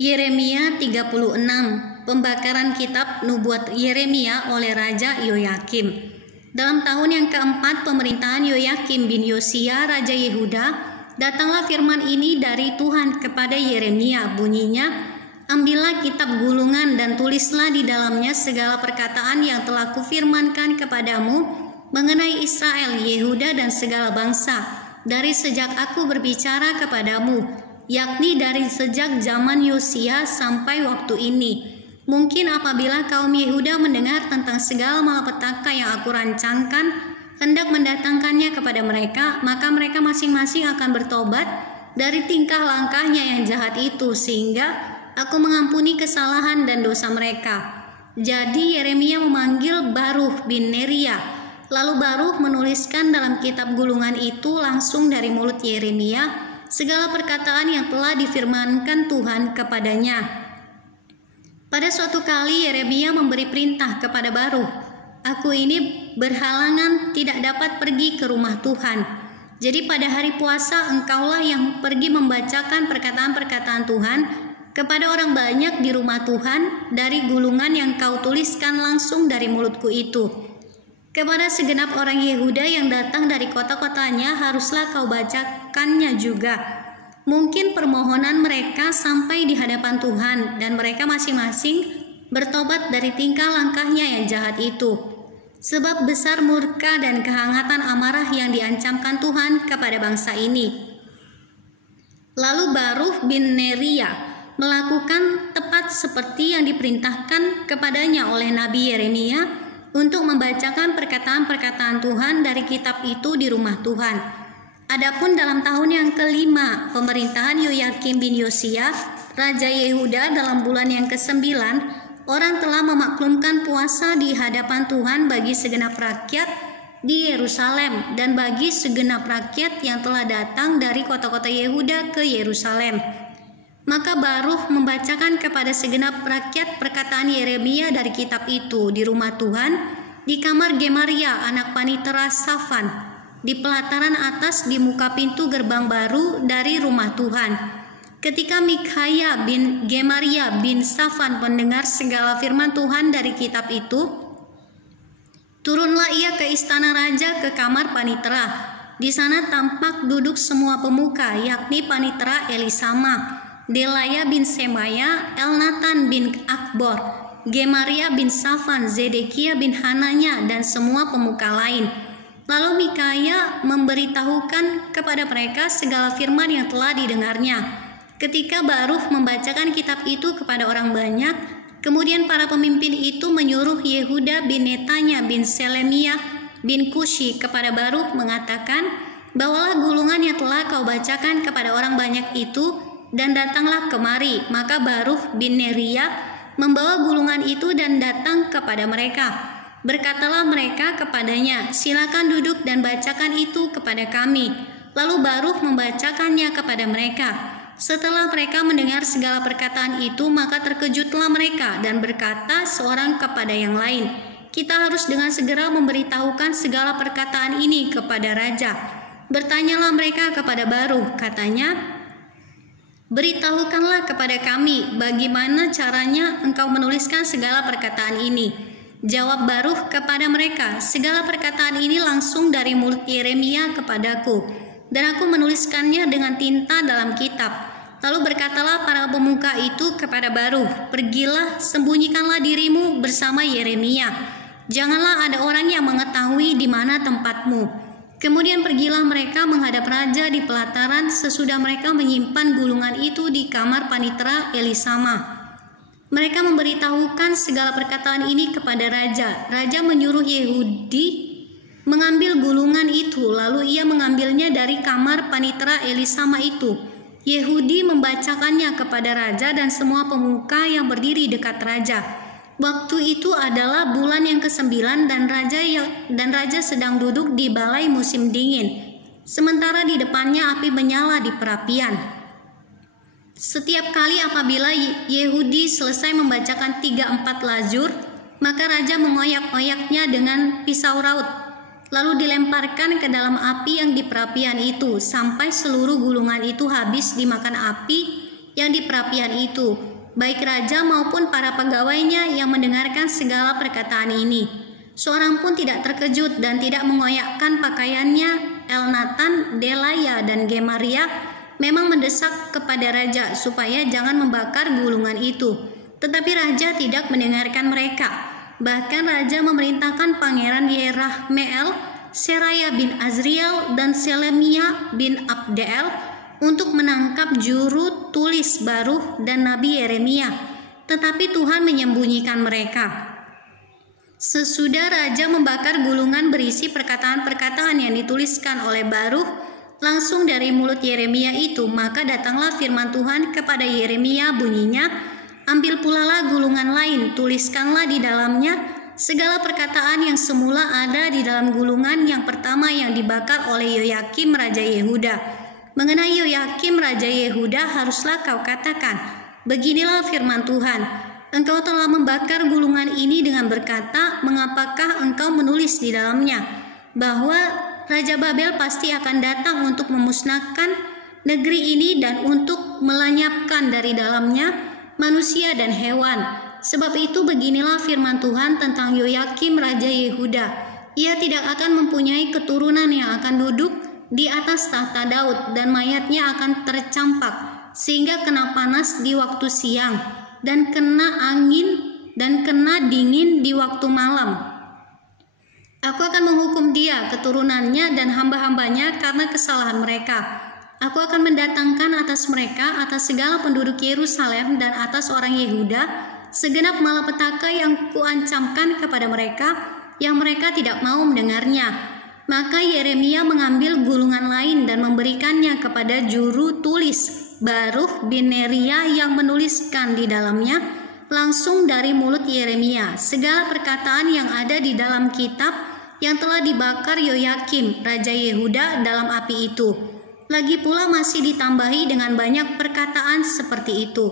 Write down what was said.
Yeremia 36, pembakaran kitab nubuat Yeremia oleh Raja Yoyakim. Dalam tahun yang keempat pemerintahan Yoyakim bin Yosia, Raja Yehuda, datanglah firman ini dari Tuhan kepada Yeremia, bunyinya, ambillah kitab gulungan dan tulislah di dalamnya segala perkataan yang telah kufirmankan kepadamu mengenai Israel, Yehuda dan segala bangsa, dari sejak aku berbicara kepadamu, yakni dari sejak zaman Yosia sampai waktu ini. Mungkin apabila kaum Yehuda mendengar tentang segala malapetaka yang aku rancangkan, hendak mendatangkannya kepada mereka, maka mereka masing-masing akan bertobat dari tingkah langkahnya yang jahat itu, sehingga aku mengampuni kesalahan dan dosa mereka. Jadi Yeremia memanggil Baruch bin Neria, lalu Baruch menuliskan dalam kitab gulungan itu langsung dari mulut Yeremia segala perkataan yang telah difirmankan Tuhan kepadanya. Pada suatu kali Yeremia memberi perintah kepada Baruch, aku ini berhalangan tidak dapat pergi ke rumah Tuhan. Jadi pada hari puasa engkaulah yang pergi membacakan perkataan-perkataan Tuhan kepada orang banyak di rumah Tuhan dari gulungan yang kau tuliskan langsung dari mulutku itu. Kepada segenap orang Yehuda yang datang dari kota-kotanya haruslah kau bacakannya juga. Mungkin permohonan mereka sampai di hadapan Tuhan dan mereka masing-masing bertobat dari tingkah langkahnya yang jahat itu. Sebab besar murka dan kehangatan amarah yang diancamkan Tuhan kepada bangsa ini. Lalu Baruch bin Neria melakukan tepat seperti yang diperintahkan kepadanya oleh Nabi Yeremia untuk membacakan perkataan-perkataan Tuhan dari kitab itu di rumah Tuhan. Adapun dalam tahun yang kelima pemerintahan Yoyakim bin Yosia, Raja Yehuda, dalam bulan yang ke-9, orang telah memaklumkan puasa di hadapan Tuhan bagi segenap rakyat di Yerusalem dan bagi segenap rakyat yang telah datang dari kota-kota Yehuda ke Yerusalem. Maka Baruch membacakan kepada segenap rakyat perkataan Yeremia dari kitab itu di rumah Tuhan, di kamar Gemaria anak panitera Safan, di pelataran atas di muka pintu gerbang baru dari rumah Tuhan. Ketika Mikhaya bin Gemaria bin Safan mendengar segala firman Tuhan dari kitab itu, turunlah ia ke istana raja ke kamar panitera. Di sana tampak duduk semua pemuka, yakni panitera Elisama, Delaya bin Semaya, Elnatan bin Akbor, Gemaria bin Safan, Zedekia bin Hananya, dan semua pemuka lain. Lalu Mikaya memberitahukan kepada mereka segala firman yang telah didengarnya. Ketika Baruch membacakan kitab itu kepada orang banyak, kemudian para pemimpin itu menyuruh Yehuda bin Netanya bin Selemiah bin Kushi kepada Baruch mengatakan, bawalah gulungan yang telah kau bacakan kepada orang banyak itu, dan datanglah kemari. Maka Baruch bin Neria membawa gulungan itu dan datang kepada mereka. Berkatalah mereka kepadanya, silakan duduk dan bacakan itu kepada kami. Lalu Baruch membacakannya kepada mereka. Setelah mereka mendengar segala perkataan itu, maka terkejutlah mereka dan berkata seorang kepada yang lain, kita harus dengan segera memberitahukan segala perkataan ini kepada raja. Bertanyalah mereka kepada Baruch, katanya, beritahukanlah kepada kami bagaimana caranya engkau menuliskan segala perkataan ini. Jawab Baruch kepada mereka, segala perkataan ini langsung dari mulut Yeremia kepadaku, dan aku menuliskannya dengan tinta dalam kitab. Lalu berkatalah para pemuka itu kepada Baruch, pergilah, sembunyikanlah dirimu bersama Yeremia. Janganlah ada orang yang mengetahui di mana tempatmu. Kemudian pergilah mereka menghadap raja di pelataran sesudah mereka menyimpan gulungan itu di kamar panitera Elisama. Mereka memberitahukan segala perkataan ini kepada raja. Raja menyuruh Yehudi mengambil gulungan itu, lalu ia mengambilnya dari kamar panitera Elisama itu. Yehudi membacakannya kepada raja dan semua pemuka yang berdiri dekat raja. Waktu itu adalah bulan yang ke-9 dan raja sedang duduk di balai musim dingin. Sementara di depannya api menyala di perapian. Setiap kali apabila Yehudi selesai membacakan 3-4 lajur, maka raja mengoyak-oyaknya dengan pisau raut, lalu dilemparkan ke dalam api yang di perapian itu, sampai seluruh gulungan itu habis dimakan api yang di perapian itu. baik raja maupun para pegawainya yang mendengarkan segala perkataan ini. Seorang pun tidak terkejut dan tidak mengoyakkan pakaiannya. Elnatan, Delaya, dan Gemaria memang mendesak kepada raja supaya jangan membakar gulungan itu. Tetapi raja tidak mendengarkan mereka. Bahkan raja memerintahkan Pangeran Yerahmeel, Seraya bin Azriel, dan Selemia bin Abdeel untuk menangkap juru tulis Baruh dan Nabi Yeremia. Tetapi Tuhan menyembunyikan mereka. Sesudah raja membakar gulungan berisi perkataan-perkataan yang dituliskan oleh Baruh langsung dari mulut Yeremia itu, maka datanglah firman Tuhan kepada Yeremia bunyinya, "Ambil pulalah gulungan lain, tuliskanlah di dalamnya segala perkataan yang semula ada di dalam gulungan yang pertama yang dibakar oleh Yoyakim Raja Yehuda. Mengenai Yoyakim Raja Yehuda haruslah kau katakan, beginilah firman Tuhan, engkau telah membakar gulungan ini dengan berkata, mengapakah engkau menulis di dalamnya bahwa Raja Babel pasti akan datang untuk memusnahkan negeri ini dan untuk melenyapkan dari dalamnya manusia dan hewan. Sebab itu beginilah firman Tuhan tentang Yoyakim Raja Yehuda. Ia tidak akan mempunyai keturunan yang akan duduk di atas tahta Daud, dan mayatnya akan tercampak sehingga kena panas di waktu siang dan kena angin dan kena dingin di waktu malam. Aku akan menghukum dia, keturunannya dan hamba-hambanya karena kesalahan mereka. Aku akan mendatangkan atas mereka, atas segala penduduk Yerusalem dan atas orang Yehuda, segenap malapetaka yang kuancamkan kepada mereka, yang mereka tidak mau mendengarnya." Maka Yeremia mengambil gulungan lain dan memberikannya kepada juru tulis Baruh bin Neria yang menuliskan di dalamnya langsung dari mulut Yeremia segala perkataan yang ada di dalam kitab yang telah dibakar Yoyakim Raja Yehuda dalam api itu. Lagi pula masih ditambahi dengan banyak perkataan seperti itu.